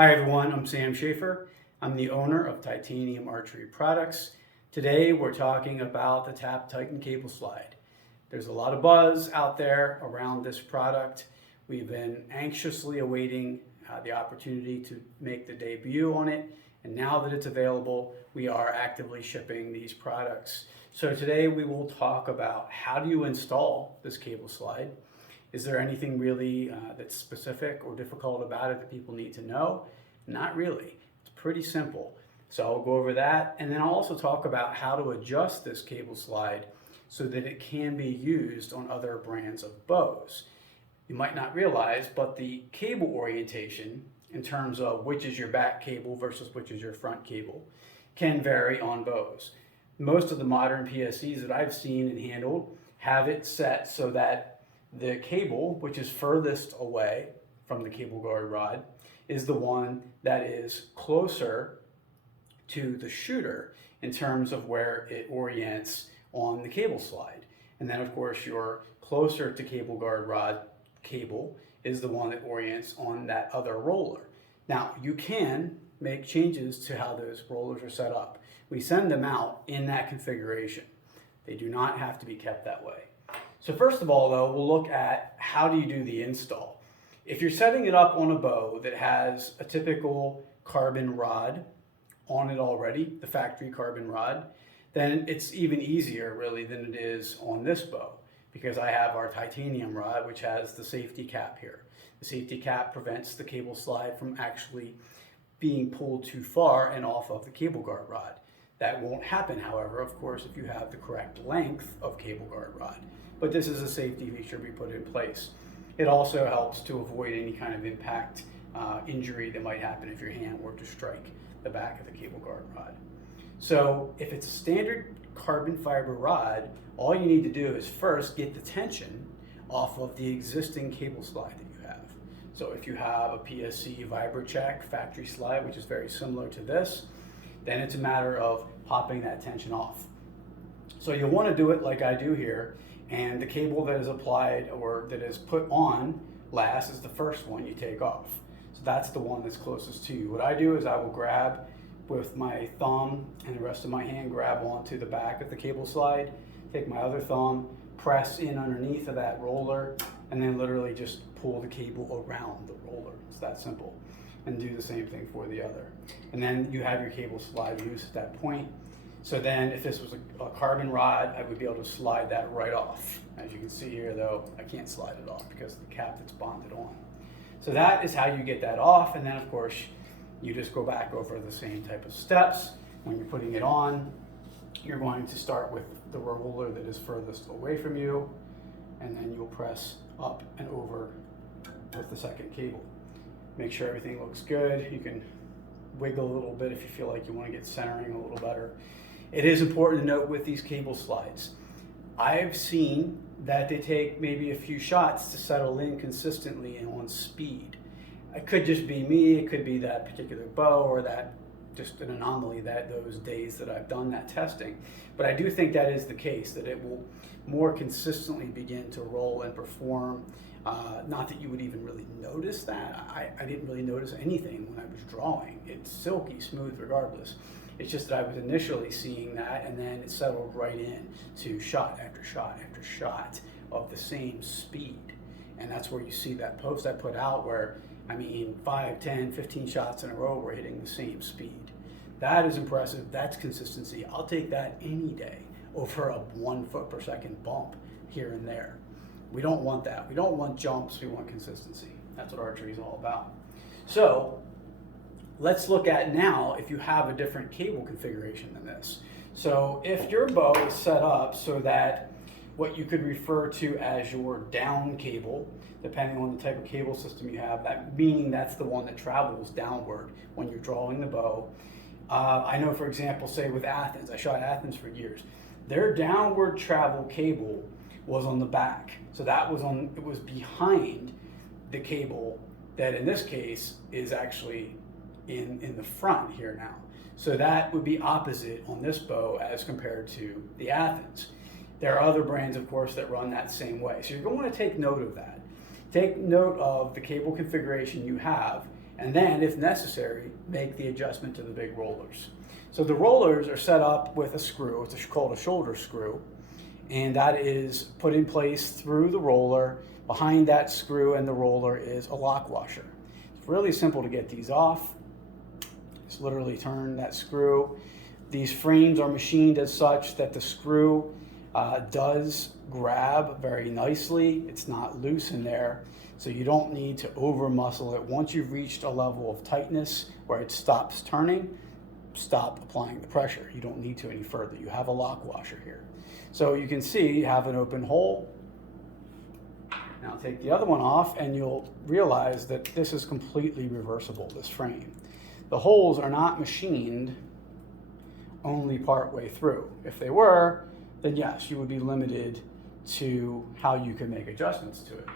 Hi everyone, I'm Sam Schaefer. I'm the owner of Titanium Archery Products. Today we're talking about the TAP-TiTAN cable slide. There's a lot of buzz out there around this product. We've been anxiously awaiting the opportunity to make the debut on it, and now that it's available, we are actively shipping these products. So today we will talk about how do you install this cable slide. Is there anything really that's specific or difficult about it that people need to know? Not really. It's pretty simple. So I'll go over that, and then I'll also talk about how to adjust this cable slide so that it can be used on other brands of bows. You might not realize, but the cable orientation in terms of which is your back cable versus which is your front cable can vary on bows. Most of the modern PSCs that I've seen and handled have it set so that the cable, which is furthest away from the cable guard rod, is the one that is closer to the shooter in terms of where it orients on the cable slide. And then of course your closer to cable guard rod cable is the one that orients on that other roller. Now you can make changes to how those rollers are set up. We send them out in that configuration. They do not have to be kept that way. So first of all though, we'll look at how do you do the install. If you're setting it up on a bow that has a typical carbon rod on it already, the factory carbon rod, then it's even easier really than it is on this bow, because I have our titanium rod which has the safety cap here. The safety cap prevents the cable slide from actually being pulled too far and off of the cable guard rod. That won't happen, however, of course, if you have the correct length of cable guard rod. But this is a safety feature we put in place. It also helps to avoid any kind of impact injury that might happen if your hand were to strike the back of the cable guard rod. So if it's a standard carbon fiber rod, all you need to do is first get the tension off of the existing cable slide that you have. So if you have a PSC VibraCheck factory slide, which is very similar to this, then it's a matter of popping that tension off. So you'll want to do it like I do here, and the cable that is applied or that is put on last is the first one you take off. So that's the one that's closest to you. What I do is I will grab with my thumb and the rest of my hand, grab onto the back of the cable slide, take my other thumb, press in underneath of that roller, and then literally just pull the cable around the roller. It's that simple. And do the same thing for the other. And then you have your cable slide loose at that point. So then if this was a carbon rod, I would be able to slide that right off. As you can see here though, I can't slide it off because of the cap that's bonded on. So that is how you get that off, and then of course you just go back over the same type of steps. When you're putting it on, you're going to start with the roller that is furthest away from you, and then you'll press up and over with the second cable. Make sure everything looks good. You can wiggle a little bit if you feel like you want to get centering a little better. It is important to note with these cable slides, I've seen that they take maybe a few shots to settle in consistently and on speed. It could just be me, it could be that particular bow, or that just an anomaly that those days that I've done that testing. But I do think that is the case, that it will more consistently begin to roll and perform. Not that you would even really notice that. I didn't really notice anything when I was drawing. It's silky smooth regardless. It's just that I was initially seeing that, and then it settled right in to shot after shot after shot of the same speed. And that's where you see that post I put out where, I mean, 5, 10, 15 shots in a row we're hitting the same speed. That is impressive. That's consistency. I'll take that any day over a 1 foot per second bump here and there. We don't want that. We don't want jumps. We want consistency. That's what archery is all about. So let's look at now if you have a different cable configuration than this. So if your bow is set up so that what you could refer to as your down cable, depending on the type of cable system you have, that meaning that's the one that travels downward when you're drawing the bow. I know, for example, say with Athens, I shot Athens for years. Their downward travel cable was on the back. So that was on, it was behind the cable that in this case is actually in the front here now. So that would be opposite on this bow as compared to the Athens. There are other brands, of course, that run that same way. So you're going to take note of that. Take note of the cable configuration you have And then, if necessary, make the adjustment to the big rollers. So the rollers are set up with a screw. It's called a shoulder screw. And that is put in place through the roller. Behind that screw and the roller is a lock washer. It's really simple to get these off. Just literally turn that screw. These frames are machined as such that the screw does grab very nicely. It's not loose in there, so you don't need to over muscle it. Once you've reached a level of tightness where it stops turning, stop applying the pressure. You don't need to any further. You have a lock washer here. So you can see you have an open hole. Now take the other one off and you'll realize that this is completely reversible, this frame. The holes are not machined only part way through. If they were, then yes, you would be limited to how you can make adjustments to it.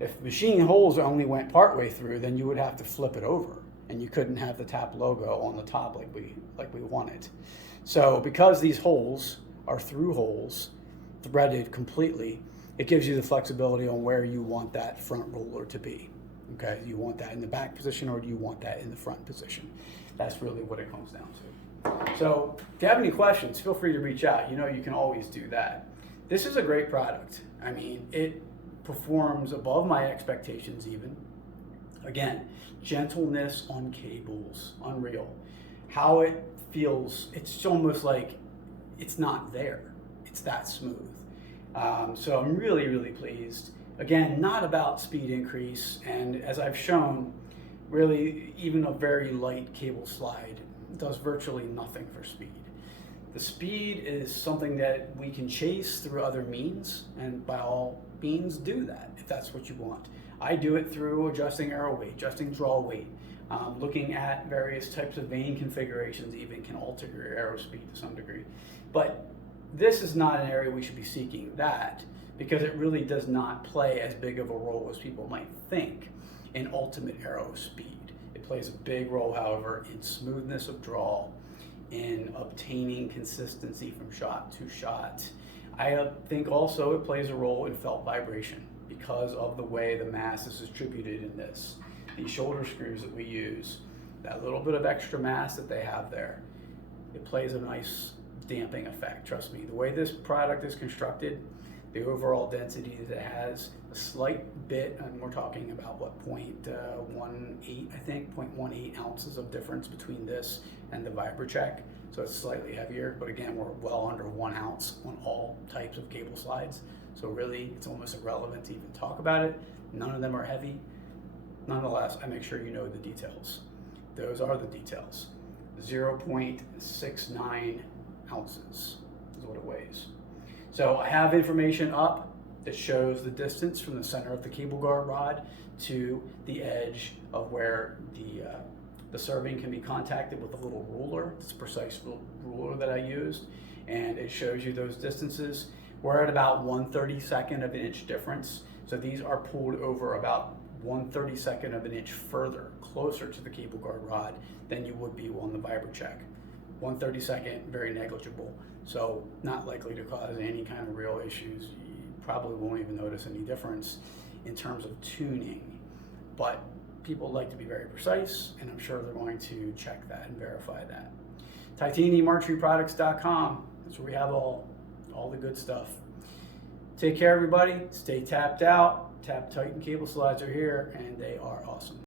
If machine holes only went part way through, then you would have to flip it over and you couldn't have the TAP logo on the top like we wanted. So because these holes are through holes, threaded completely, it gives you the flexibility on where you want that front roller to be. Okay, you want that in the back position or do you want that in the front position? That's really what it comes down to. So if you have any questions, feel free to reach out. You know you can always do that. This is a great product. I mean, it performs above my expectations even. Again, gentleness on cables, unreal. How it feels, it's almost like it's not there. It's that smooth. So I'm really, really pleased. Again, not about speed increase, and as I've shown, really even a very light cable slide does virtually nothing for speed. The speed is something that we can chase through other means, and by all means do that if that's what you want. I do it through adjusting arrow weight, adjusting draw weight, looking at various types of vane configurations even can alter your arrow speed to some degree. But this is not an area we should be seeking that, because it really does not play as big of a role as people might think in ultimate arrow speed. It plays a big role, however, in smoothness of draw, in obtaining consistency from shot to shot. I think also it plays a role in felt vibration because of the way the mass is distributed in this. These shoulder screws that we use, that little bit of extra mass that they have there, it plays a nice damping effect. Trust me, the way this product is constructed, the overall density that it has, a slight bit, and we're talking about what, 0.18, I think, 0.18 ounces of difference between this and the VibraCheck. So it's slightly heavier, but again, we're well under 1 ounce on all types of cable slides. So really, it's almost irrelevant to even talk about it. None of them are heavy. Nonetheless, I make sure you know the details. Those are the details. 0.69 ounces is what it weighs. So I have information up that shows the distance from the center of the cable guard rod to the edge of where the serving can be contacted with a little ruler. It's a precise ruler that I used, and it shows you those distances. We're at about 1/32 of an inch difference. So these are pulled over about 1/32 of an inch further, closer to the cable guard rod than you would be on the VibraCheck. 1/32, very negligible. So not likely to cause any kind of real issues. You probably won't even notice any difference in terms of tuning. But people like to be very precise, and I'm sure they're going to check that and verify that. TitaniumArcheryProducts.com. That's where we have all the good stuff. Take care, everybody. Stay tapped out. TAP-TiTAN cable slides are here, and they are awesome.